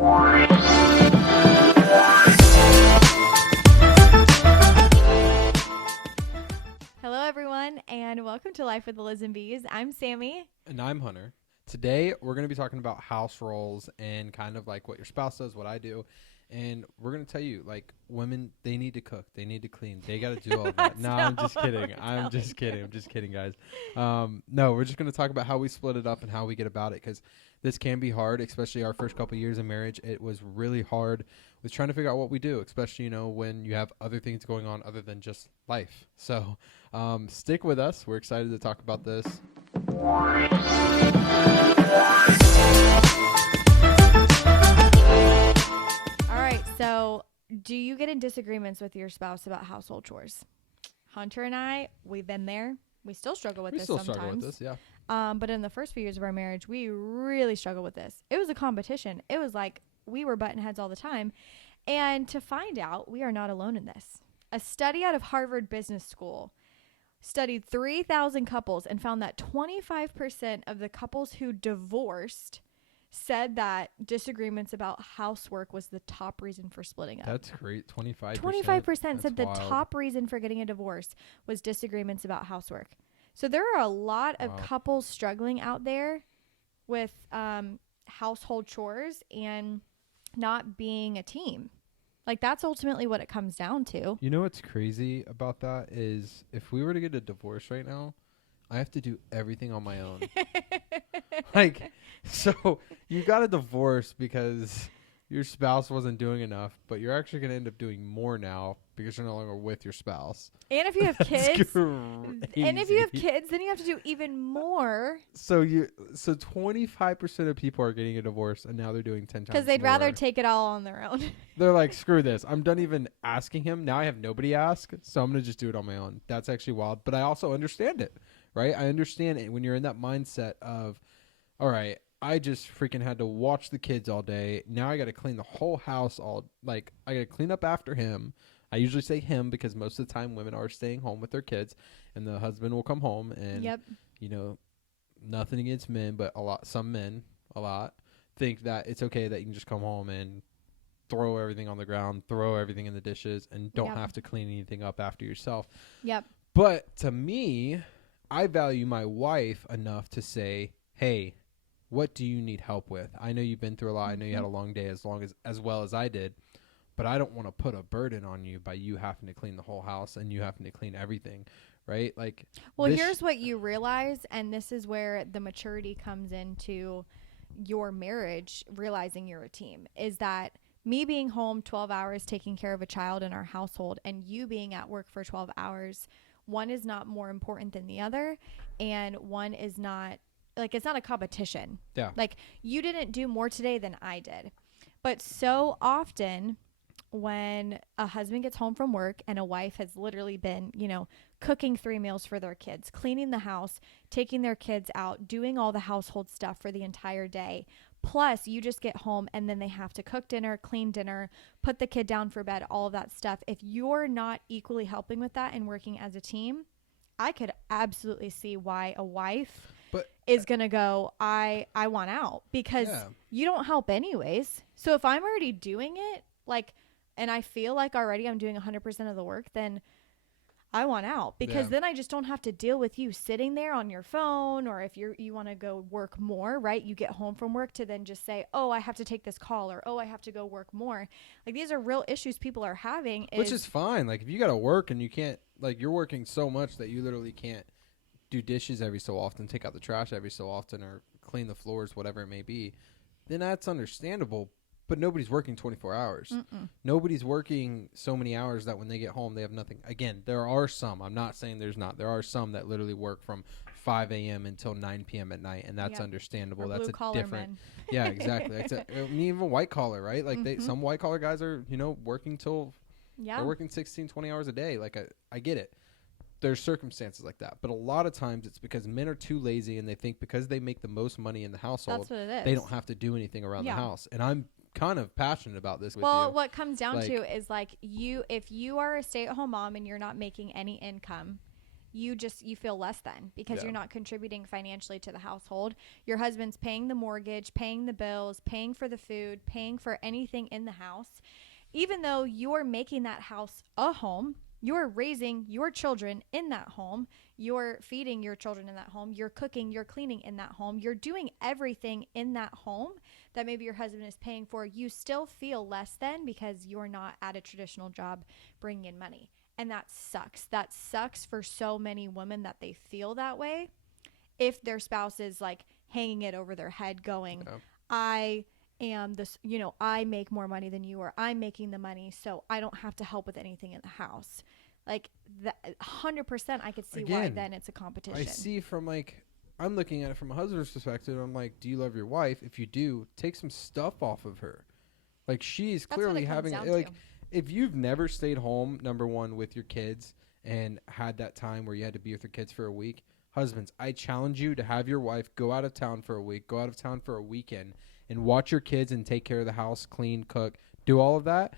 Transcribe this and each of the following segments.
Hello, everyone, and welcome to Life with the Liz and Bees. I'm Sammy. And I'm Hunter. Today, we're going to be talking about house roles and kind of like what your spouse does, what I do. And we're going to tell you, like, women, they need to cook. They need to clean. They got to do all of that. No, I'm just kidding. I'm just kidding, guys. No, we're just going to talk about how we split it up and how we get about it, because this can be hard, especially our first couple years of marriage. It was really hard with trying to figure out what we do, especially, when you have other things going on other than just life. So stick with us. We're excited to talk about this. All right, so do you get in disagreements with your spouse about household chores? Hunter and I, we've been there. We still struggle with this sometimes. We still struggle with this, yeah. But in the first few years of our marriage, we really struggled with this. It was a competition. It was like we were butting heads all the time. And to find out, we are not alone in this. A study out of Harvard Business School studied 3,000 couples and found that 25% of the couples who divorced said that disagreements about housework was the top reason for splitting up. That's great. 25%. 25% said the wild. top reason for getting a divorce was disagreements about housework. So there are a lot of couples struggling out there with household chores and not being a team. Like, that's ultimately what it comes down to. You know what's crazy about that is if we were to get a divorce right now, I have to do everything on my own. So you got a divorce because your spouse wasn't doing enough, but you're actually going to end up doing more now because you're no longer with your spouse. And if you have kids, crazy. then you have to do even more. So 25% of people are getting a divorce, and now they're doing 10 times because they'd more. rather take it all on their own. They're like, screw this. I'm done even asking him. Now I have nobody ask, so I'm going to just do it on my own. That's actually wild, but I also understand it, right? I understand it when you're in that mindset of, all right, I just freaking had to watch the kids all day. Now I got to clean the whole house I got to clean up after him. I usually say him because most of the time women are staying home with their kids, and the husband will come home and, nothing against men, but some men think that it's okay that you can just come home and throw everything on the ground, throw everything in the dishes, and don't have to clean anything up after yourself. Yep. But to me, I value my wife enough to say, hey, what do you need help with? I know you've been through a lot. I know you had a long day as well as I did, but I don't want to put a burden on you by you having to clean the whole house and you having to clean everything, right? Here's what you realize, and this is where the maturity comes into your marriage, realizing you're a team, is that me being home 12 hours taking care of a child in our household and you being at work for 12 hours, one is not more important than the other, and one is not, it's not a competition. Yeah. Like, you didn't do more today than I did. But so often when a husband gets home from work and a wife has literally been, cooking 3 meals for their kids, cleaning the house, taking their kids out, doing all the household stuff for the entire day. Plus, you just get home and then they have to cook dinner, clean dinner, put the kid down for bed, all of that stuff. If you're not equally helping with that and working as a team, I could absolutely see why a wife is going to go, I want out, because you don't help anyways. So if I'm already doing it, and I feel like already I'm doing 100% of the work, then I want out, because then I just don't have to deal with you sitting there on your phone, or if you want to go work more, right? You get home from work to then just say, oh, I have to take this call, or, oh, I have to go work more. These are real issues people are having. Which is fine. If you got to work and you can't, you're working so much that you literally can't do dishes every so often, take out the trash every so often, or clean the floors, whatever it may be, then that's understandable. But nobody's working 24 hours. Nobody's working so many hours that when they get home, they have nothing. Again, there are some. I'm not saying there's not. There are some that literally work from 5 a.m. until 9 p.m. at night, and that's understandable. Or that's a different. Men. Yeah, exactly. Even white collar, right? Some white collar guys are, working till they're working 16, 20 hours a day. I get it. There's circumstances like that, but a lot of times it's because men are too lazy and they think because they make the most money in the household, that's what it is. They don't have to do anything around the house. And I'm kind of passionate about this with you. Well, what comes down to is if you are a stay-at-home mom and you're not making any income, you feel less than because Yeah. you're not contributing financially to the household. Your husband's paying the mortgage, paying the bills, paying for the food, paying for anything in the house. Even though you're making that house a home, you're raising your children in that home, you're feeding your children in that home, you're cooking, you're cleaning in that home, you're doing everything in that home that maybe your husband is paying for. You still feel less than because you're not at a traditional job bringing in money. And that sucks. That sucks for so many women that they feel that way if their spouse is like hanging it over their head going, Yeah. I am this, I make more money than you, or I'm making the money, so I don't have to help with anything in the house. Like that 100% I could see why Again, then it's a competition. I see from like, I'm looking at it from a husband's perspective. I'm like, do you love your wife? If you do, take some stuff off of her. Like she's That's what clearly it comes having down like, to. if you've never stayed home, number one, with your kids and had that time where you had to be with your kids for a week, husbands, I challenge you to have your wife go out of town for a week, go out of town for a weekend and watch your kids and take care of the house, clean, cook, do all of that.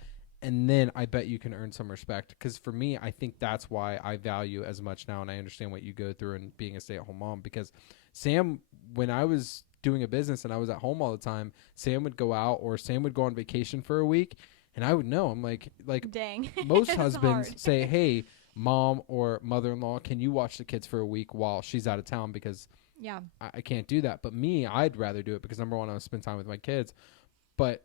And then I bet you can earn some respect. Because for me, I think that's why I value as much now. And I understand what you go through and being a stay-at-home mom. Because Sam, when I was doing a business and I was at home all the time, Sam would go out or Sam would go on vacation for a week. And I would know. I'm like Dang. most It's husbands hard. say, hey, mom or mother-in-law, can you watch the kids for a week while she's out of town? Because Yeah. I can't do that. But me, I'd rather do it because number one, I want to spend time with my kids. But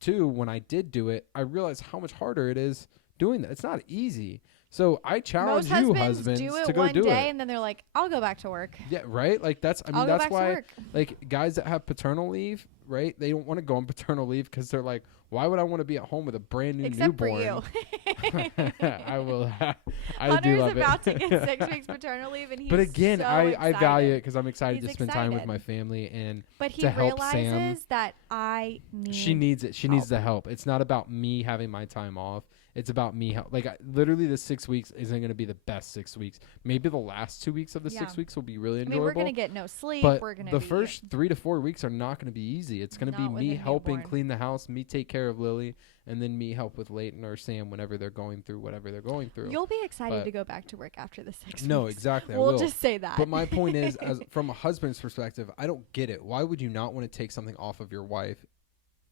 two, when I did do it, I realized how much harder it is doing that. It's not easy. So I challenge Most you, husbands do it to go one do day it. and then they're like, I'll go back to work. Yeah, right? Like that's, I mean, I'll go that's back to why, work. like guys that have paternal leave, right? They don't want to go on paternal leave because they're like, why would I want to be at home with a brand new Except for newborn? you. I will. I do Hunter's love about it. to get 6 weeks paternal leave, and he's But again, so I value it excited. because I'm excited He's to spend time with excited. my family, and But he to help Sam. realizes that I need. she needs it. She needs the help. It's not about me having my time off. It's about me help. Like literally, the 6 weeks isn't going to be the best 6 weeks. Maybe the last 2 weeks of the 6 Yeah. weeks will be really I enjoyable. mean, we're gonna get no sleep. but We're gonna the be first 3 to 4 weeks are not going to be easy. It's going to be Not with me a helping newborn. clean the house, me take care of Lily, and then me help with Leighton or Sam whenever they're going through whatever they're going through. You'll be excited But- to go back to work after the 6 No, weeks. exactly. I We'll will. just say that. But my point is, as from a husband's perspective, I don't get it. Why would you not want to take something off of your wife,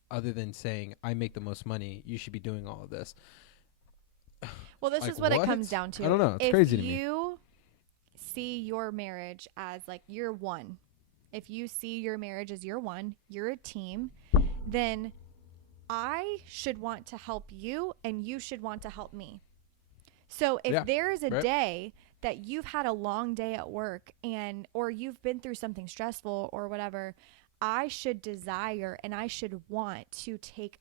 other than saying, "I make the most money. You should be doing all of this." Well, this Like, is what it what? comes down to. I don't know. It's if crazy to me. you see your marriage as like you're one, if you see your marriage as you're one, you're a team, then I should want to help you and you should want to help me. So if Yeah, there is a right. day that you've had a long day at work and or you've been through something stressful or whatever, I should desire and I should want to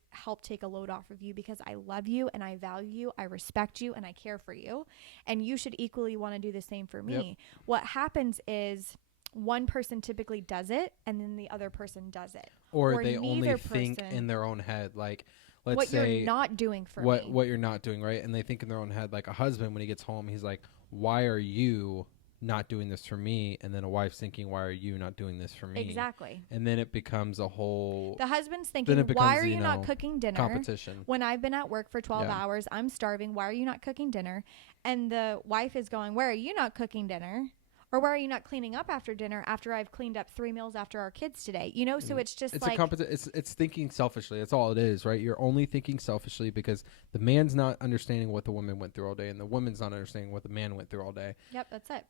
help take a load off of you because I love you and I value you, I respect you and I care for you, and you should equally want to do the same for me. What happens is one person typically does it and then the other person does it. Or Or they only neither think person- in their own head, like let's what say you're not doing for what me. what you're not doing, right? And they think in their own head, like a husband when he gets home, he's like, "Why are you not doing this for me?" And then a wife's thinking, "Why are you not doing this for me?" Exactly. And then it becomes a whole The husband's Then thinking, it becomes, why are you you not know, cooking dinner? competition. When I've been at work for 12 Yeah. hours, I'm starving. Why are you not cooking dinner? And the wife is going, why are you not cooking dinner? Or why are you not cleaning up after dinner after I've cleaned up 3 meals after our kids today? You know, so it's just It's like, it's thinking selfishly. That's all it is, right? You're only thinking selfishly because the man's not understanding what the woman went through all day, and the woman's not understanding what the man went through all day. yep, that's it.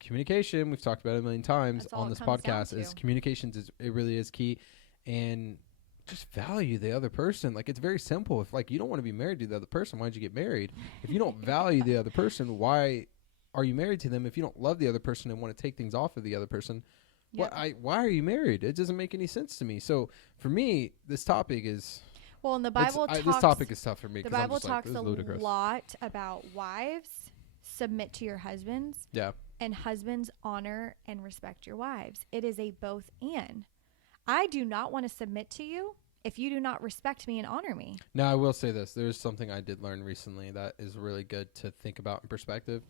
Communication, we've talked about it a million times That's all on it this comes down podcast, is to. communications it really is key. And just value the other person. Like, it's very simple. If like you don't want to be married to the other person, why'd you get married? If you don't value the other person, why are you married to them? If you don't love the other person and want to take things off of the other person, Yep. why are you married? It doesn't make any sense to me. So for me, this topic is Well, and the Bible talks, this topic is tough for me. the 'Cause I'm Bible just like, talks this is a ludicrous. lot about wives submit to your husbands Yeah. and husbands honor and respect your wives. It is a both and. I do not want to submit to you if you do not respect me and honor me. Now, I will say this. There's something I did learn recently that is really good to think about in perspective.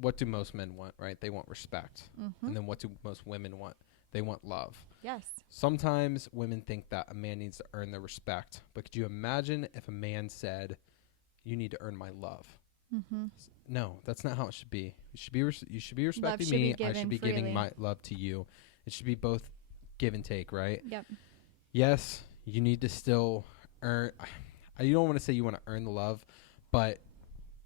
What do most men want, right? They want respect. Mm-hmm. And then what do most women want? They want love. Yes. Sometimes women think that a man needs to earn their respect. But could you imagine if a man said, you need to earn my love? Mm-hmm. No, that's not how it should be. You should be respecting should be me. I given should be freely. giving my love to you. It should be both give and take, right? Yep. Yes, you need to still earn. You don't want to say you want to earn the love, but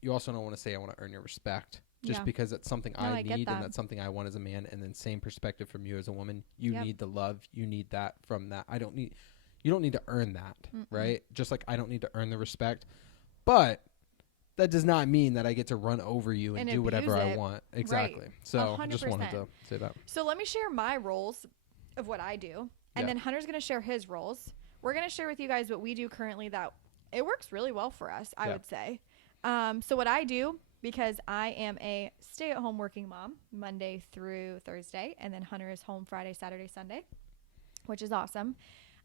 you also don't want to say I want to earn your respect. Just Yeah. because that's something No, I I get need that. and that's something I want as a man, and then same perspective from you as a woman. You Yep. need the love. You need that from that. You don't need to earn that, Mm-mm. right? Just like I don't need to earn the respect, but that does not mean that I get to run over you and And do whatever abuse I it. want. Exactly. So I just wanted 100%. to say that. So let me share my roles of what I do, and Yeah. then Hunter's going to share his roles. We're going to share with you guys what we do currently that it works really well for us, I Yeah. would say. So what I do, because I am a stay-at-home working mom Monday through Thursday, and then Hunter is home Friday, Saturday, Sunday, which is awesome.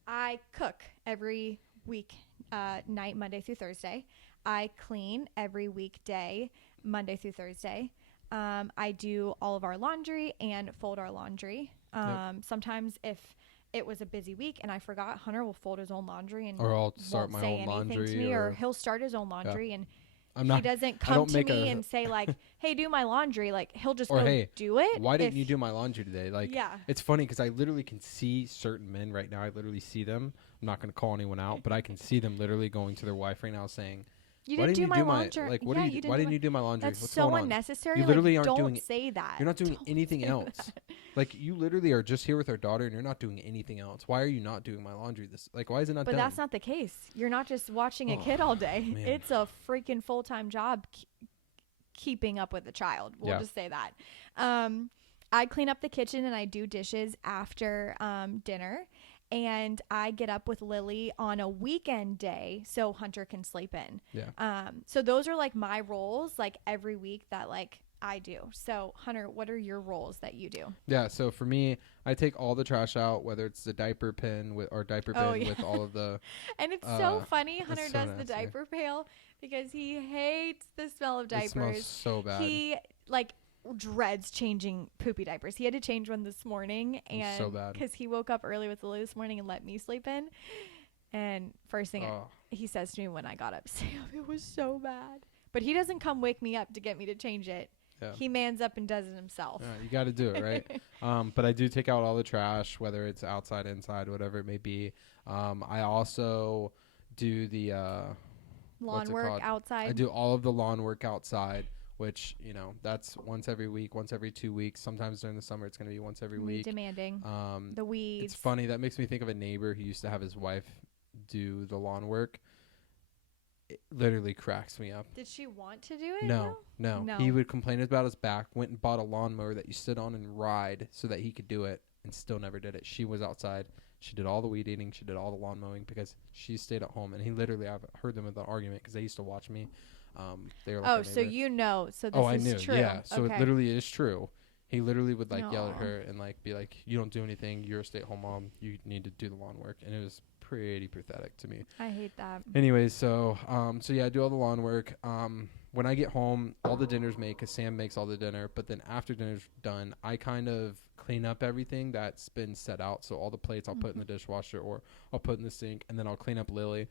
I cook every week night, Monday through Thursday. I clean every weekday, Monday through Thursday. I do all of our laundry and fold our laundry. Sometimes if it was a busy week and I forgot, Hunter will fold his own laundry and Or I'll start won't my say own anything laundry, to me, or or he'll start his own laundry and I'm he not. doesn't I come don't to make me a- and say like, "Hey, do my laundry." Like he'll just Or, go "Hey, do it. Why didn't if- you do my laundry today?" Like, Yeah. it's funny because I literally can see certain men right now. I literally see them. I'm not going to call anyone out, but I can see them literally going to their wife right now saying, You "Why didn't do you my do my laundry. like? What yeah, do you you? didn't Why do didn't my- you do my laundry? That's What's so going on?" unnecessary. You literally like, aren't don't doing- say that. You're not doing Don't anything say else. that. Like, you literally are just here with our daughter and you're not doing anything else. Why are you not doing my laundry? This like, why is it not But done? that's not the case. You're not just watching a Oh, kid all day. man. It's a freaking full-time job keeping up with a child. We'll Yeah. just say that. I clean up the kitchen and I do dishes after dinner. And I get up with Lily on a weekend day so Hunter can sleep in. Yeah. So those are like my roles like every week that like I do. So Hunter, what are your roles that you do? Yeah, so for me, I take all the trash out, whether it's the diaper bin with Oh, yeah. with all of the And it's so funny it's Hunter so does the nasty. diaper pail because he hates the smell of it diapers. smells so bad. He like dreads changing poopy diapers. He had to change one this morning was so and bad. because he woke up early with Lily this morning and let me sleep in. And first thing Oh, he says to me when I got up, Sam, it was so bad. But he doesn't come wake me up to get me to change it. yeah. He mans up and does it himself. Yeah, you got to do it, right? But I do take out all the trash, whether it's outside, inside, whatever it may be. I also do the Lawn what's it work called? outside. I do all of the lawn work outside, which, that's once every week, once every 2 weeks. Sometimes during the summer, it's going to be once every week. Demanding. The weeds. It's funny. That makes me think of a neighbor who used to have his wife do the lawn work. It literally cracks me up. Did she want to do it? No. No. He would complain about his back, went and bought a lawnmower that you sit on and ride so that he could do it, and still never did it. She was outside. She did all the weed eating. She did all the lawn mowing because she stayed at home. And he literally, I've heard them in the argument because they used to watch me. They were like Oh, our so neighbor. you know. So this Oh, I is knew. true. Yeah. So okay. it literally is true. He literally would like yell at Aw. her and like be like, "You don't do anything. You're a stay-at-home mom. You need to do the lawn work." And it was pretty pathetic to me. I hate that. Anyways, so yeah, I do all the lawn work. When I get home, all the dinner's made because Sam makes all the dinner. But then after dinner's done, I kind of clean up everything that's been set out. So all the plates I'll put in the dishwasher or I'll put in the sink, and then I'll clean up Lily.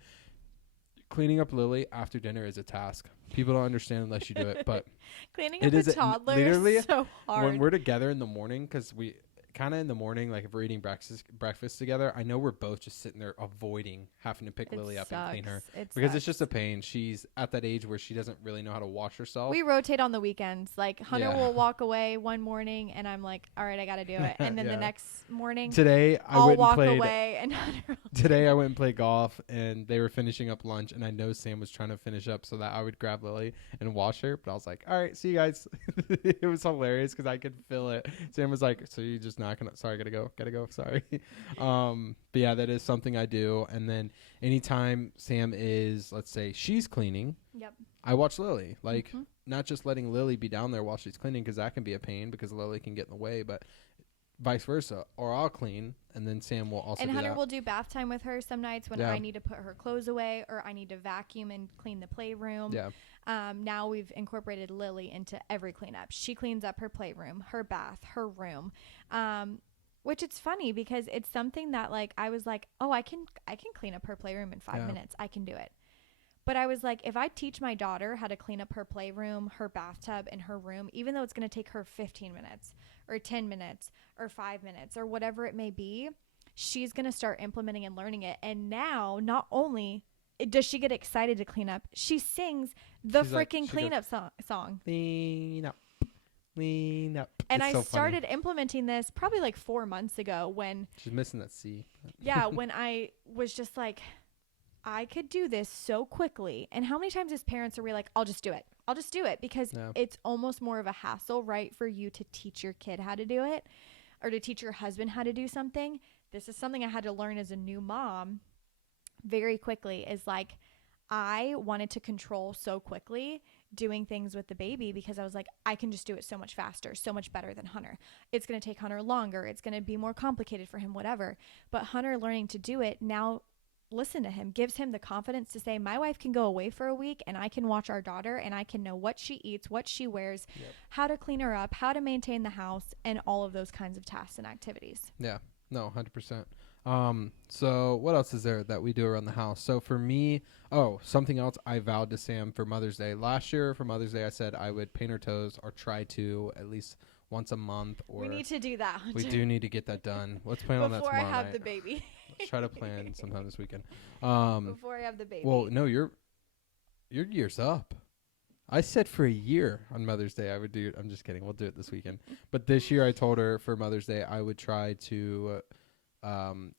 Cleaning up Lily after dinner is a task. People don't understand unless you do it. But Cleaning It up a is toddler literally is so hard. when we're together in the morning, because we kind of in the morning, like if we're eating breakfast together, I know we're both just sitting there avoiding having to pick It Lily up and clean her. sucks. It Because it's sucks. just a pain. She's at that age where she doesn't really know how to wash herself. We rotate on the weekends. Like Hunter Yeah. will walk away one morning, and I'm like, "All right, I got to do it." And then Yeah. the next morning, Today I I'll went and walk played. away, and Hunter will Today I went and played golf, and they were finishing up lunch, and I know Sam was trying to finish up so that I would grab Lily and wash her. But I was like, "All right, see you guys." It was hilarious because I could feel it. Sam was like, "So you just not gonna? Sorry, gotta go. Sorry." But yeah, that is something I do. And then anytime Sam is, let's say, she's cleaning, Yep. I watch Lily. Like, Mhm. not just letting Lily be down there while she's cleaning, because that can be a pain because Lily can get in the way, but vice versa. Or I'll clean, and then Sam will also And do Hunter that. will do bath time with her some nights when Yeah. I need to put her clothes away or I need to vacuum and clean the playroom. Yeah. Now we've incorporated Lily into every cleanup. She cleans up her playroom, her bath, her room. Which it's funny because it's something that like I was like, oh, I can clean up her playroom in 5 Yeah. minutes. I can do it. But I was like, if I teach my daughter how to clean up her playroom, her bathtub, and her room, even though it's going to take her 15 minutes or 10 minutes or 5 minutes or whatever it may be, she's going to start implementing and learning it. And now, not only does she get excited to clean up, she sings the She's like- freaking she cleanup song. Clean up. Clean up. And It's I so funny. started implementing this probably like 4 months ago when, She's missing that C. yeah, when I was just like, I could do this so quickly. And how many times as parents are we like, I'll just do it. I'll just do it because Yeah. it's almost more of a hassle, right? For you to teach your kid how to do it or to teach your husband how to do something. This is something I had to learn as a new mom very quickly is like, I wanted to control so quickly doing things with the baby because I was like, I can just do it so much faster, so much better than Hunter. It's going to take Hunter longer. It's going to be more complicated for him, whatever. But Hunter learning to do it now, listen to him, gives him the confidence to say, my wife can go away for a week and I can watch our daughter and I can know what she eats, what she wears, Yep. how to clean her up, how to maintain the house, and all of those kinds of tasks and activities. Yeah. No, 100%. So what else is there that we do around the house? So for me, something else I vowed to Sam for Mother's Day. Last year for Mother's Day, I said I would paint her toes or try to at least once a month. Or We need to do that. we do need to get that done. Let's plan on that before I tomorrow have night. the baby. Let's try to plan sometime this weekend. Before I have the baby. Well, no, your year's up. I said for a year on Mother's Day I would do it. I'm just kidding. We'll do it this weekend. But this year I told her for Mother's Day I would try to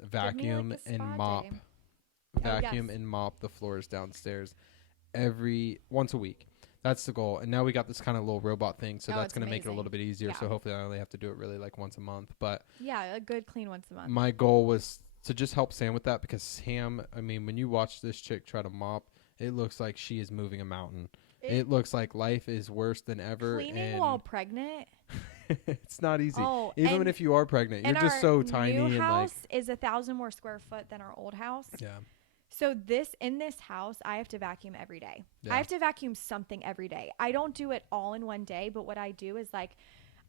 vacuum like, a and spa mop day. vacuum yes. and mop the floors downstairs once a week. That's the goal. And now we got this kind of little robot thing, so Oh, that's it's going to make it a amazing. little bit easier. So Yeah. hopefully I only have to do it really like once a month. But Yeah, a good clean once a month. my goal was to just help Sam with that because Sam, I mean, when you watch this chick try to mop, it looks like she is moving a mountain. It looks like life is worse than ever. Cleaning and while pregnant. it's not easy. Oh, Even and- if you are pregnant, you're and just our so tiny new and like, house is 1,000 more square foot than our old house. yeah. So in this house, I have to vacuum every day. Yeah. I have to vacuum something every day. I don't do it all in one day, but what I do is like,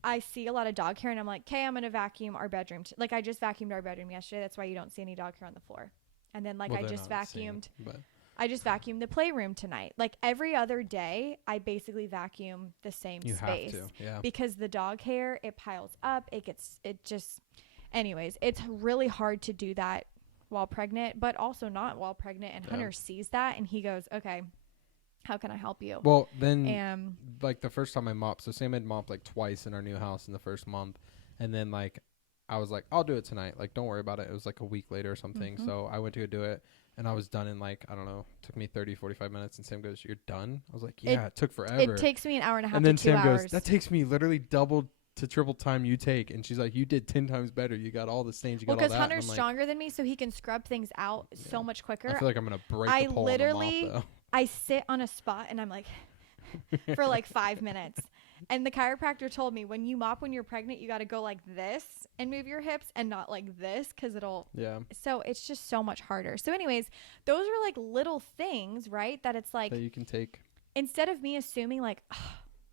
I see a lot of dog hair and I'm like, okay, I'm going to vacuum our bedroom. Like I just vacuumed our bedroom yesterday. That's why you don't see any dog hair on the floor. And then like Well, I they're just not seeing, vacuumed. but I just vacuumed the playroom tonight. Like every other day, I basically vacuum the same you space have to. Yeah. because the dog hair, it piles up. Anyways, it's really hard to do that while pregnant, but also not while pregnant. And Yeah. Hunter sees that and he goes, okay, how can I help you? Well, then And like the first time I mopped, so Sam had mopped like twice in our new house in the first month, and then like I was like, I'll do it tonight, like don't worry about it. It was like a week later or something. Mhm. So I went to go do it and I was done in like, I don't know, took me 30-45 minutes, and Sam goes, you're done? I was like, yeah, it took forever. it takes me an hour and a half And then to 2 Sam hours. goes, that takes me literally double to triple time you take. And she's like, you did 10 times better. You got all the stains, you well, got all because that. And Hunter's I'm like, stronger than me, so he can scrub things out so Yeah. much quicker. I feel like I'm gonna break I the pole literally- on the mop, I sit on a spot and I'm like for like 5 minutes. And the chiropractor told me when you mop when you're pregnant, you got to go like this and move your hips and not like this because it'll. though. Yeah, So it's just so much harder. So, anyways, those are like little things, right? That it's like that you can take. instead of me assuming like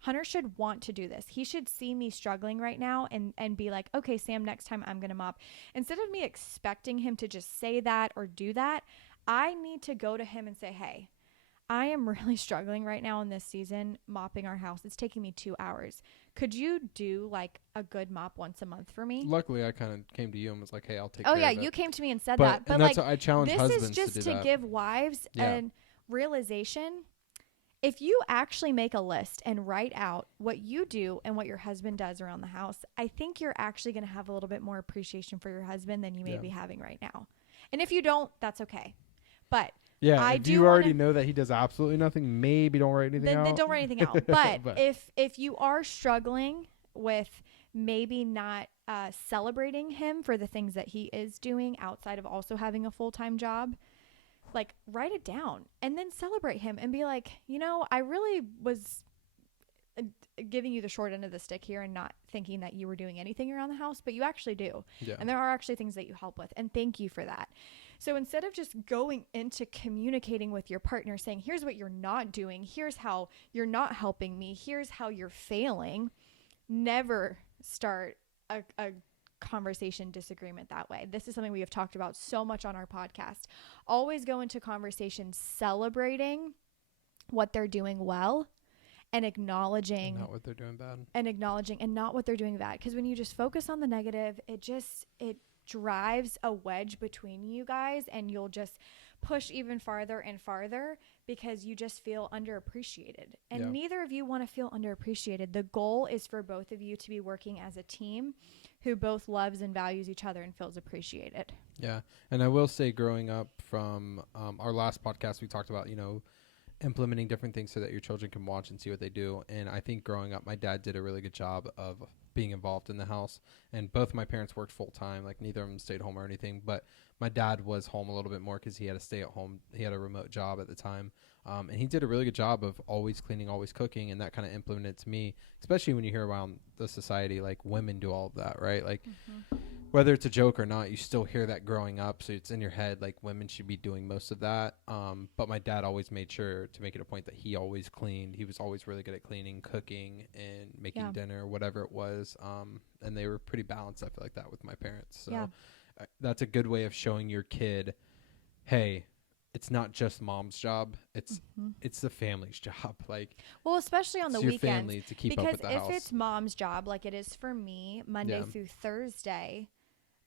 Hunter should want to do this, he should see me struggling right now and be like, okay, Sam, next time I'm going to mop. Instead of me expecting him to just say that or do that, I need to go to him and say, hey, I am really struggling right now in this season mopping our house. It's taking me 2 hours. Could you do like a good mop once a month for me? Luckily, I kind of came to you and was like, hey, I'll take Oh care yeah, of it. you came to me and said But, that. But and that's like what I challenge this husbands is just to do to that. give wives Yeah. a realization. If you actually make a list and write out what you do and what your husband does around the house, I think you're actually going to have a little bit more appreciation for your husband than you may Yeah. be having right now. And if you don't, that's okay. But Yeah, I if do you already wanna- know that he does absolutely nothing, maybe don't write anything out. then don't write anything out. But, But- if you are struggling with maybe not celebrating him for the things that he is doing outside of also having a full-time job, like write it down and then celebrate him and be like, you know, I really was giving you the short end of the stick here and not thinking that you were doing anything around the house, but you actually do. Yeah. And there are actually things that you help with. And thank you for that. So instead of just going into communicating with your partner saying, here's what you're not doing, here's how you're not helping me, here's how you're failing, never start a conversation disagreement that way. This is something we have talked about so much on our podcast. Always go into conversations celebrating what they're doing well and acknowledging Not what they're doing bad. and not what they're doing bad. Because when you just focus on the negative, it drives a wedge between you guys, and you'll just push even farther and farther because you just feel underappreciated. And Yeah. neither of you want to feel underappreciated. The goal is for both of you to be working as a team who both loves and values each other and feels appreciated. Yeah. And I will say, growing up from our last podcast, we talked about, implementing different things so that your children can watch and see what they do. And I think growing up, my dad did a really good job of being involved in the house. And both my parents worked full time. Like, neither of them stayed home or anything. But my dad was home a little bit more because he had to stay at home. He had a remote job at the time. And he did a really good job of always cleaning, always cooking. And that kind of implemented to me, especially when you hear around the society, like, women do all of that, right? Like, whether it's a joke or not, you still hear that growing up. So it's in your head, like, women should be doing most of that. But my dad always made sure to make it a point that he always cleaned. He was always really good at cleaning, cooking, and making dinner, whatever it was. And they were pretty balanced, I feel like, that with my parents. So that's a good way of showing your kid, hey, it's not just mom's job. It's the family's job. Like, well, especially on the your weekends, family to keep because up with the if house. it's mom's job, like it is for me, Monday through Thursday,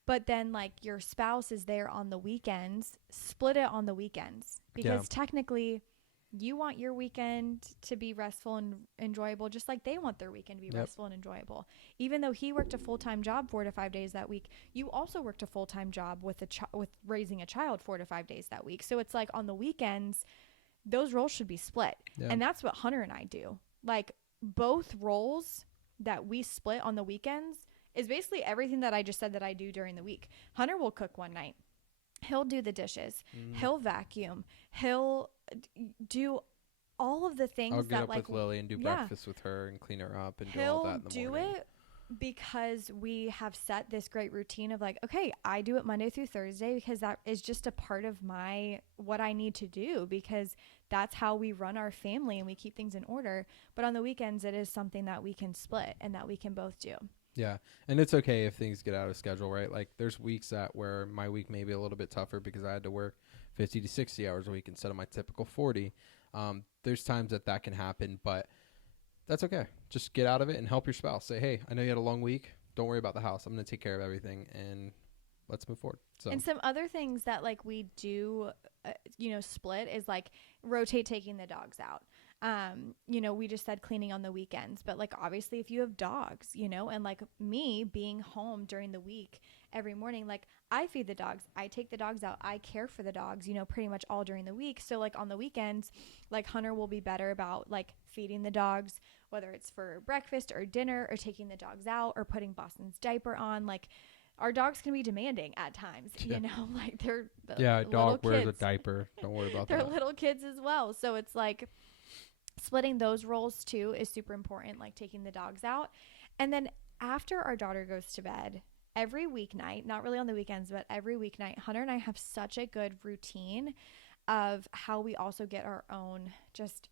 but then like your spouse is there on the weekends, split it on the weekends, because technically you want your weekend to be restful and enjoyable, just like they want their weekend to be restful and enjoyable. Even though he worked a full-time job 4 to 5 days that week, you also worked a full-time job with with raising a child 4 to 5 days that week. So it's like on the weekends, those roles should be split. And that's what Hunter and I do. Like, both roles that we split on the weekends is basically everything that I just said that I do during the week. Hunter will cook one night. He'll do the dishes. He'll vacuum. He'll do all of the things I'll get that, up like, with Lily and do breakfast with her and clean her up and do all that in the he'll morning. do it because we have set this great routine of like, okay, I do it Monday through Thursday because that is just a part of what I need to do, because that's how we run our family and we keep things in order. But on the weekends, it is something that we can split and that we can both do. Yeah. And it's okay if things get out of schedule, right? Like, there's weeks where my week may be a little bit tougher because I had to work 50 to 60 hours a week instead of my typical 40. There's times that can happen, but that's okay. Just get out of it and help your spouse. Say, hey, I know you had a long week. Don't worry about the house. I'm going to take care of everything, and let's move forward. So, and some other things that like we do, split is like rotate taking the dogs out. We just said cleaning on the weekends, but like, obviously if you have dogs, and like me being home during the week every morning, like I feed the dogs, I take the dogs out, I care for the dogs, pretty much all during the week. So like on the weekends, like Hunter will be better about like feeding the dogs, whether it's for breakfast or dinner or taking the dogs out or putting Boston's diaper on. Like, our dogs can be demanding at times, like they're a dog wears a kids. diaper. Don't worry about They're that. little kids as well. So it's like splitting those roles too is super important, like taking the dogs out. And then after our daughter goes to bed, every weeknight, not really on the weekends, but every weeknight, Hunter and I have such a good routine of how we also get our own just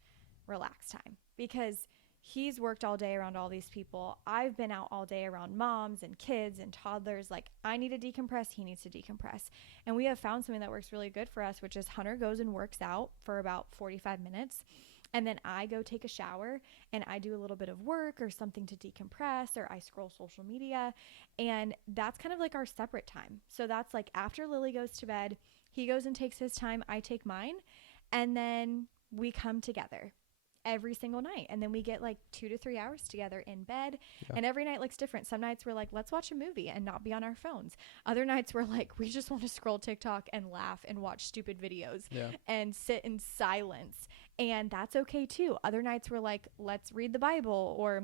relax time, because he's worked all day around all these people. I've been out all day around moms and kids and toddlers. Like, I need to decompress. He needs to decompress. And we have found something that works really good for us, which is Hunter goes and works out for about 45 minutes. And then I go take a shower and I do a little bit of work or something to decompress, or I scroll social media. And that's kind of like our separate time. So that's like after Lily goes to bed, he goes and takes his time, I take mine. And then we come together every single night, and then we get like 2 to 3 hours together in bed. And every night looks different. Some nights we're like, let's watch a movie and not be on our phones. Other nights we're like, we just want to scroll TikTok and laugh and watch stupid videos and sit in silence, and that's okay too. Other nights we're like, let's read the Bible, or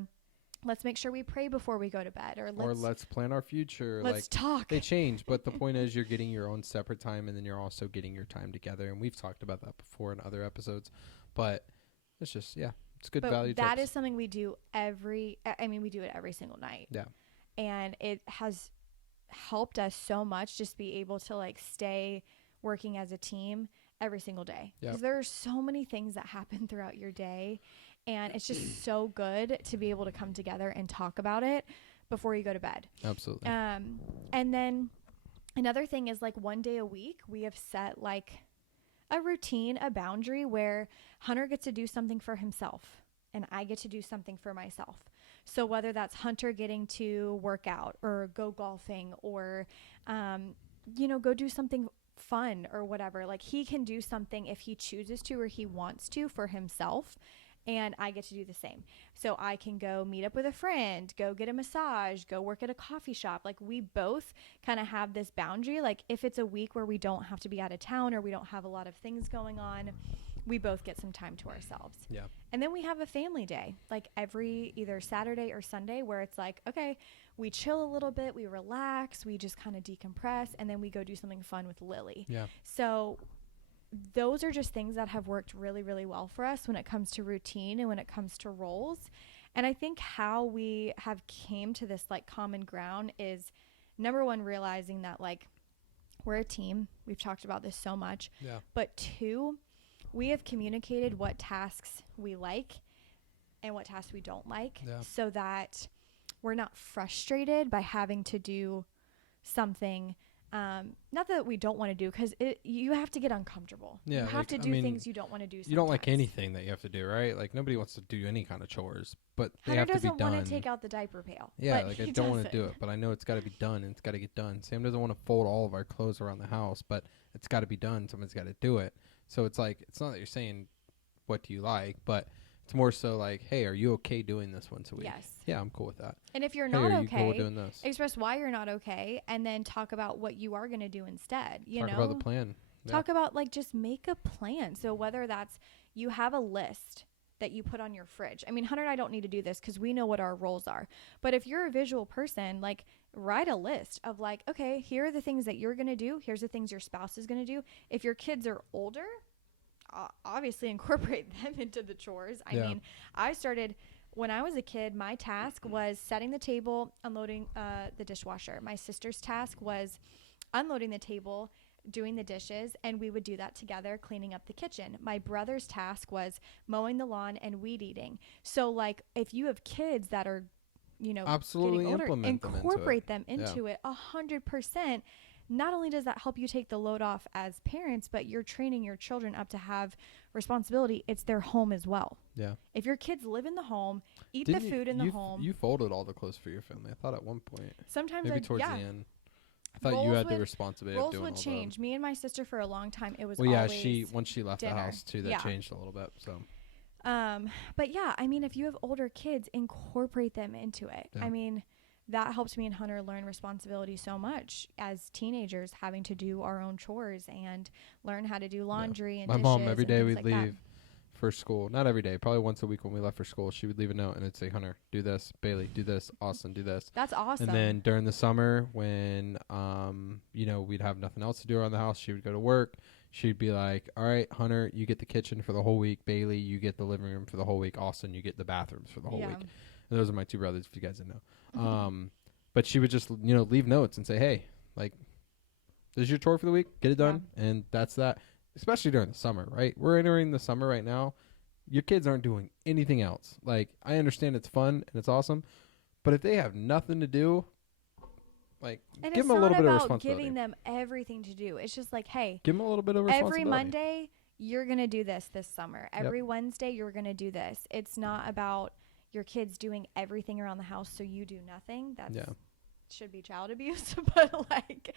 let's make sure we pray before we go to bed, or let's plan our future. Let's talk. They change, but the point is you're getting your own separate time, and then you're also getting your time together. And we've talked about that before in other episodes, but it's just, it's good value. That tips. is something we do we do it every single night. Yeah. And it has helped us so much just be able to like stay working as a team every single day. Because there are so many things that happen throughout your day, and it's just so good to be able to come together and talk about it. before you go to bed. Absolutely. And then another thing is like 1 day a week, we have set like a routine, a boundary where Hunter gets to do something for himself and I get to do something for myself. So whether that's Hunter getting to work out or go golfing or, go do something fun or whatever, like he can do something if he chooses to or he wants to for himself. And I get to do the same. So I can go meet up with a friend, go get a massage, go work at a coffee shop. Like we both kind of have this boundary. Like if it's a week where we don't have to be out of town or we don't have a lot of things going on, we both get some time to ourselves. Yeah. And then we have a family day, like every either Saturday or Sunday where it's like, okay, we chill a little bit, we relax, we just kind of decompress, and then we go do something fun with Lily. Yeah. So those are just things that have worked really, really well for us when it comes to routine and when it comes to roles. And I think how we have came to this like common ground is number one, realizing that like we're a team. We've talked about this so much. Yeah. But two, we have communicated what tasks we like and what tasks we don't like, so that we're not frustrated by having to do something. Not that we don't want to do, because you have to get uncomfortable. Yeah, you have to do things you don't want to do sometimes. You don't like anything that you have to do, right? Like nobody wants to do any kind of chores, but they have to be done. doesn't want to take out the diaper pail. Yeah, like I don't want to do it, but I know it's got to be done and it's got to get done. Sam doesn't want to fold all of our clothes around the house, but it's got to be done. Someone's got to do it. So it's like, it's not that you're saying, what do you like? But it's more so like, hey, are you okay doing this once a week? Yes. Yeah, I'm cool with that. And if you're hey, not are you okay, cool with doing this? express why you're not okay, and then talk about what you are going to do instead. Talk about the plan. Talk about like just make a plan. So whether that's you have a list that you put on your fridge. I mean, Hunter and I don't need to do this because we know what our roles are. But if you're a visual person, like write a list of like, okay, here are the things that you're going to do. Here's the things your spouse is going to do. If your kids are older, obviously incorporate them into the chores. I mean, I started when I was a kid, my task was setting the table, unloading the dishwasher. My sister's task was unloading the table, doing the dishes, and we would do that together, cleaning up the kitchen. My brother's task was mowing the lawn and weed eating. So like if you have kids that are, absolutely getting older, incorporate them into it 100%. Not only does that help you take the load off as parents, but you're training your children up to have responsibility. It's their home as well. Yeah. If your kids live in the home, eat the food in the home. You folded all the clothes for your family. I thought at one point. Sometimes maybe towards the end. I thought you had the responsibility of doing all that. Roles would change. Me and my sister for a long time, it was once she left dinner. the house too, that changed a little bit. So. But yeah, I mean, if you have older kids, incorporate them into it. Yeah. I mean, that helped me and Hunter learn responsibility so much as teenagers, having to do our own chores and learn how to do laundry and my dishes. mom, every day we'd we'd leave for school. Not every day, probably once a week when we left for school, she would leave a note and it'd say, Hunter, do this. Bailey, do this. Austin, do this. That's awesome. And then during the summer when, we'd have nothing else to do around the house, she would go to work. She'd be like, all right, Hunter, you get the kitchen for the whole week. Bailey, you get the living room for the whole week. Austin, you get the bathrooms for the whole week. And those are my two brothers, if you guys didn't know. But she would just, leave notes and say, hey, like, this is your chore for the week. Get it done. Yeah. And that's that. Especially during the summer, right? We're entering the summer right now. Your kids aren't doing anything else. Like, I understand it's fun and it's awesome. But if they have nothing to do, like, and give them a little bit of responsibility. It's not about giving them everything to do. It's just like, hey. Give them a little bit of responsibility. Every Monday, you're going to do this summer. Every Wednesday, you're going to do this. It's not about your kids doing everything around the house so you do nothing. That's should be child abuse, but like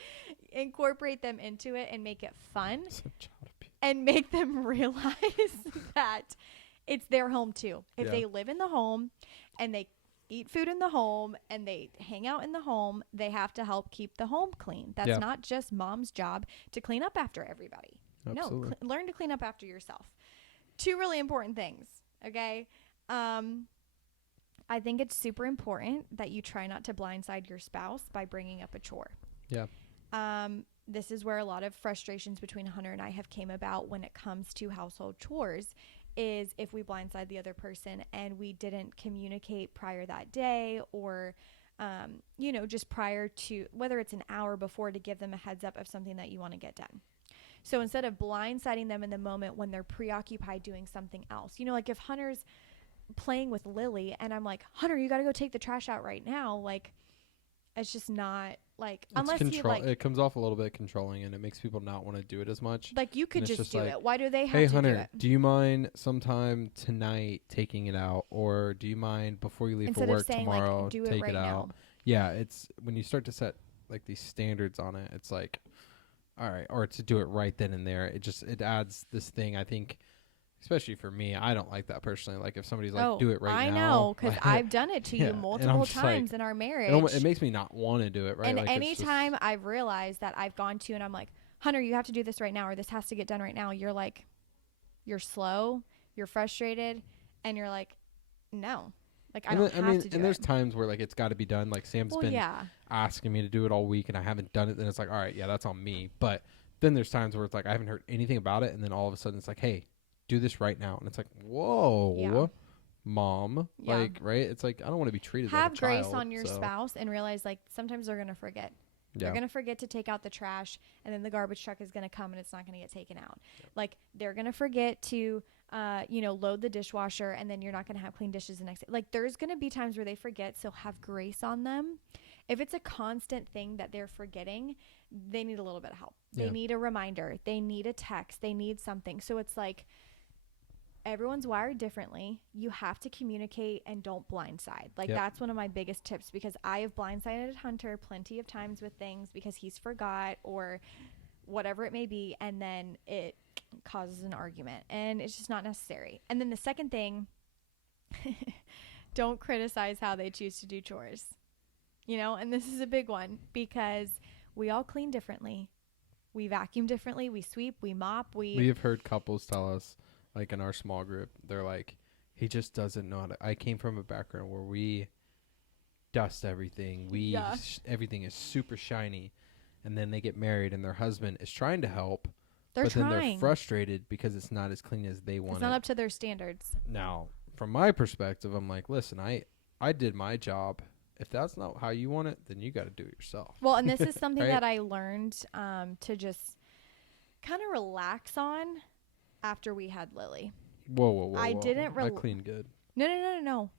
incorporate them into it and make it fun and make them realize that it's their home too. If they live in the home and they eat food in the home and they hang out in the home, they have to help keep the home clean. That's not just mom's job to clean up after everybody. Absolutely. No, learn to clean up after yourself. Two really important things. Okay. I think it's super important that you try not to blindside your spouse by bringing up a chore. Yeah. This is where a lot of frustrations between Hunter and I have came about when it comes to household chores, is if we blindside the other person and we didn't communicate prior that day or, just prior to, whether it's an hour before, to give them a heads up of something that you want to get done. So instead of blindsiding them in the moment when they're preoccupied doing something else, like if Hunter's playing with Lily and I'm like, Hunter, you got to go take the trash out right now. Like, It's just not like, It's unless you like, it comes off a little bit controlling, and it makes people not want to do it as much. you could it's just just do like, it. Why do they have Hey to do Hunter, it? do you mind sometime tonight taking it out, or do you mind before you leave Instead for of work saying tomorrow like, do it take right it out? now. Yeah, it's when you start to set like these standards on it, it's like, all right, or to do it right then and there. It adds this thing. I think, especially for me, I don't like that personally. Like if somebody's like, do it right I now. know, because like, I've done it to yeah, you and I'm multiple just like, times in our marriage. it makes me not want to do it, right? And like anytime I've realized that I've gone to and I'm like, Hunter, you have to do this right now, or this has to get done right now. You're like, you're slow, you're frustrated, and you're like, no, like I don't have to do and there's it. times where like it's got to be done. Like Sam's Well, been yeah, asking me to do it all week and I haven't done it, then it's like, all right, yeah, that's on me. But then there's times where it's like I haven't heard anything about it, and then all of a sudden it's like, hey, do this right now, and it's like, whoa, Yeah. mom, Yeah. like, right? It's like I don't want to be treated have like a grace child, on your so, spouse and realize like sometimes they're gonna forget. They're Yeah, going to forget to take out the trash, and then the garbage truck is going to come and it's not going to get taken out. Like they're going to forget to, load the dishwasher, and then you're not going to have clean dishes the next day. Like there's going to be times where they forget. So have grace on them. If it's a constant thing that they're forgetting, they need a little bit of help. They Yeah. need a reminder. They need a text. They need something. So it's like, everyone's wired differently. You have to communicate and don't blindside. Like Yep. that's one of my biggest tips, because I have blindsided Hunter plenty of times with things because he's forgot or whatever it may be, and then it causes an argument, and it's just not necessary. And then the second thing, don't criticize how they choose to do chores. And this is a big one because we all clean differently. We vacuum differently. We sweep, we mop, we have heard couples tell us, like in our small group, they're like, he just doesn't know how to. I came from a background where we dust everything. Yeah. Everything is super shiny, and then they get married, and their husband is trying to help, they're but trying. then they're frustrated because it's not as clean as they want It's not it. up to their standards. Now, from my perspective, I'm like, listen, I did my job. If that's not how you want it, then you got to do it yourself. Well, and this is something Right? that I learned to just kind of relax on after we had Lily. Whoa. I didn't I clean good. No.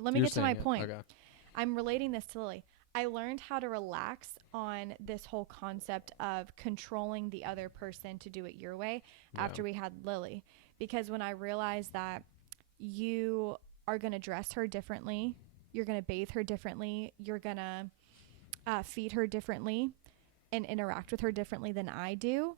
Let me You're get to my saying it. point. Okay. I'm relating this to Lily. I learned how to relax on this whole concept of controlling the other person to do it your way after we had Lily. Because when I realized that you are going to dress her differently, you're going to bathe her differently, you're going to feed her differently and interact with her differently than I do.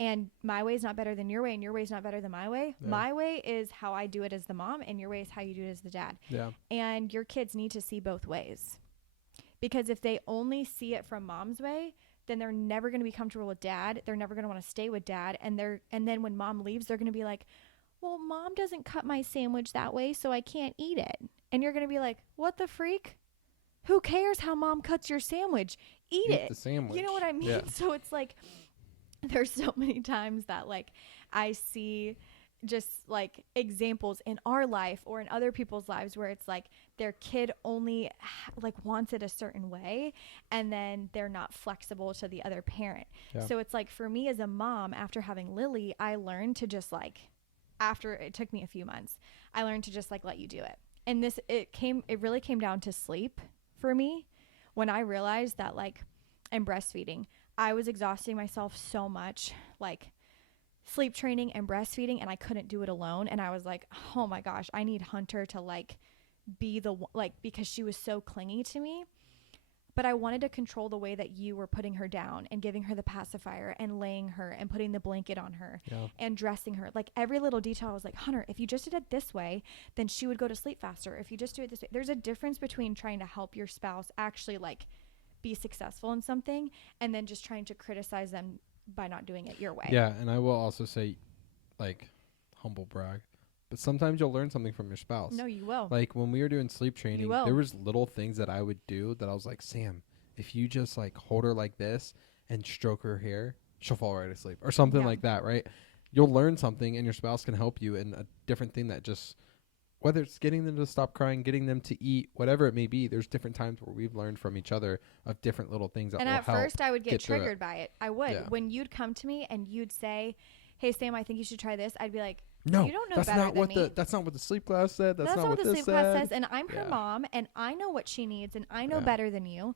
And my way is not better than your way, and your way is not better than my way. Yeah. My way is how I do it as the mom, and your way is how you do it as the dad. Yeah. And your kids need to see both ways. Because if they only see it from mom's way, then they're never going to be comfortable with dad. They're never going to want to stay with dad. And then when mom leaves, they're going to be like, well, mom doesn't cut my sandwich that way, so I can't eat it. And you're going to be like, what the freak? Who cares how mom cuts your sandwich? Eat it. The sandwich. You know what I mean? Yeah. So it's like, there's so many times that like I see just like examples in our life or in other people's lives where it's like their kid only like wants it a certain way, and then they're not flexible to the other parent. Yeah. So it's like for me as a mom, after having Lily, I learned to just like, after it took me a few months, I learned to just like let you do it. And it really came down to sleep for me. When I realized that like I'm breastfeeding, I was exhausting myself so much, like sleep training and breastfeeding, and I couldn't do it alone. And I was like, oh my gosh, I need Hunter to like be the like, because she was so clingy to me. But I wanted to control the way that you were putting her down and giving her the pacifier and laying her and putting the blanket on her and dressing her. Like every little detail, I was like, Hunter, if you just did it this way, then she would go to sleep faster. If you just do it this way, there's a difference between trying to help your spouse actually like be successful in something and then just trying to criticize them by not doing it your way. Yeah, and I will also say, like, humble brag, but sometimes you'll learn something from your spouse. No, you will. Like when we were doing sleep training, will. there was little things that I would do that I was like, Sam, if you just like hold her like this and stroke her hair, she'll fall right asleep or something Yeah. like that, right? You'll learn something and your spouse can help you in a different thing that just, whether it's getting them to stop crying, getting them to eat, whatever it may be, there's different times where we've learned from each other of different little things that And will at help. first I would get get through it. triggered by it. I would. Yeah. When you'd come to me and you'd say, hey, Sam, I think you should try this, I'd be like, No, You don't know that's better not than what me. that's not what the sleep class said. That's not what what the this sleep class said. says, and I'm her Yeah. mom, and I know what she needs, and I know Yeah. better than you.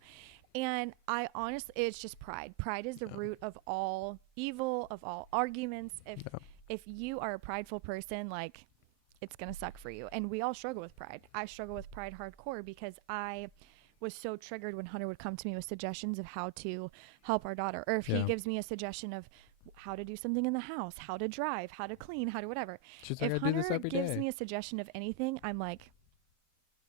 And I honestly, it's just pride. Pride is the Yeah. root of all evil, of all arguments. Yeah. If you are a prideful person, like, it's gonna suck for you. And we all struggle with pride. I struggle with pride hardcore because I was so triggered when Hunter would come to me with suggestions of how to help our daughter, or if he Yeah. gives me a suggestion of how to do something in the house, how to drive, how to clean, how to whatever. She's like, If I do this Hunter every gives day. me a suggestion of anything, I'm like,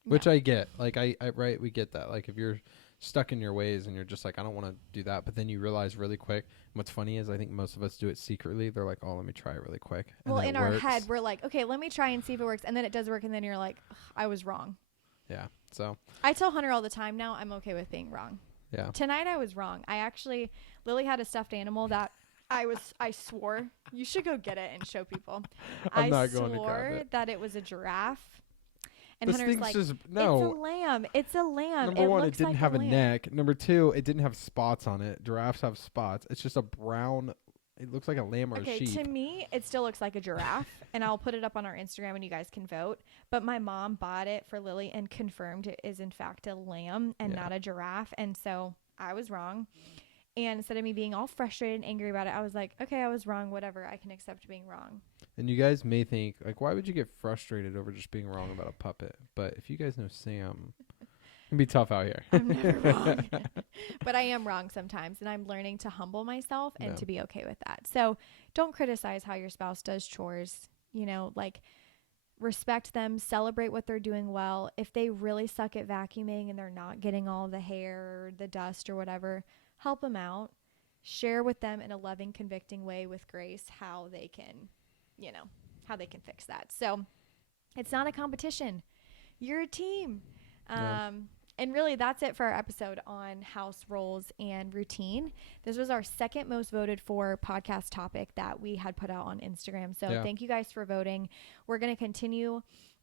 Which no. I get. Like I right, we get that. Like if you're stuck in your ways and you're just like, I don't want to do that, but then you realize really quick. What's funny is I think most of us do it secretly. They're like, oh, let me try it really quick. And Well, then in it our works. head, we're like, okay, let me try and see if it works. And then it does work. And then you're like, "Ugh, I was wrong. Yeah. So I tell Hunter all the time now, I'm okay with being wrong. yeah. Tonight I was wrong. Lily had a stuffed animal that I swore, you should go get it and show people. I'm I not going to grab swore it. that it was a giraffe. And This Hunter's thing's like, just it's a no. lamb. It's a lamb. Number one, it looks didn't like have a lamb. neck. Number two, it didn't have spots on it. Giraffes have spots. It's just a brown. It looks like a lamb or a Okay, sheep. to me, it still looks like a giraffe, and I'll put it up on our Instagram and you guys can vote. But my mom bought it for Lily and confirmed it is in fact a lamb and Yeah. not a giraffe, and so I was wrong. And instead of me being all frustrated and angry about it, I was like, okay, I was wrong. Whatever, I can accept being wrong. And you guys may think, like, why would you get frustrated over just being wrong about a puppet? But if you guys know Sam, it can be tough out here. I'm never wrong. But I am wrong sometimes, and I'm learning to humble myself and Yeah. to be okay with that. So don't criticize how your spouse does chores. Like, respect them, celebrate what they're doing well. If they really suck at vacuuming and they're not getting all the hair or the dust or whatever, help them out. Share with them in a loving, convicting way with grace how they can, fix that. So it's not a competition. You're a team. Yeah. And really, that's it for our episode on house roles and routine. This was our second most voted for podcast topic that we had put out on Instagram. So Yeah. thank you guys for voting. We're going to continue,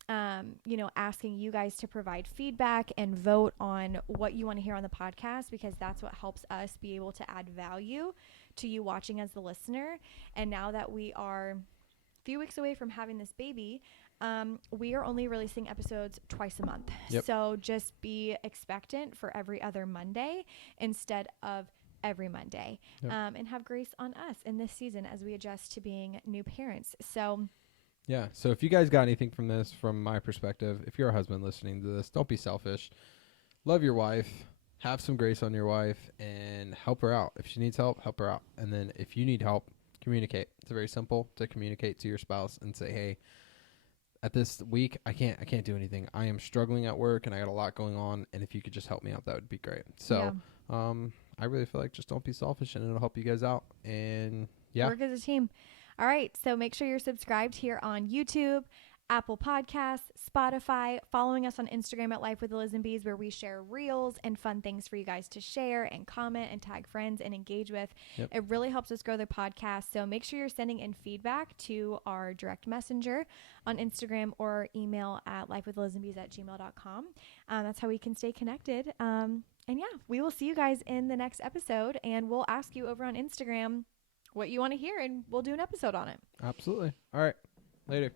asking you guys to provide feedback and vote on what you want to hear on the podcast, because that's what helps us be able to add value to you watching as the listener. And now that we are a few weeks away from having this baby, we are only releasing episodes twice a month. Yep. So just be expectant for every other Monday instead of every Monday. Yep. And have grace on us in this season as we adjust to being new parents. So Yeah. So if you guys got anything from this, from my perspective, if you're a husband listening to this, don't be selfish. Love your wife. Have some grace on your wife and help her out. If she needs help, help her out. And then if you need help, communicate. It's very simple to communicate to your spouse and say, hey, at this week, I can't do anything. I am struggling at work and I got a lot going on. And if you could just help me out, that would be great. So, I really feel like just don't be selfish and it'll help you guys out. And yeah. Work as a team. All right. So make sure you're subscribed here on YouTube, Apple Podcasts, Spotify, following us on Instagram at Life with the Liz and Bees, where we share reels and fun things for you guys to share and comment and tag friends and engage with. Yep. It really helps us grow the podcast. So make sure you're sending in feedback to our direct messenger on Instagram or email at lifewithlizandbees@gmail.com. That's how we can stay connected. And yeah, we will see you guys in the next episode, and we'll ask you over on Instagram what you want to hear, and we'll do an episode on it. Absolutely. All right. Later.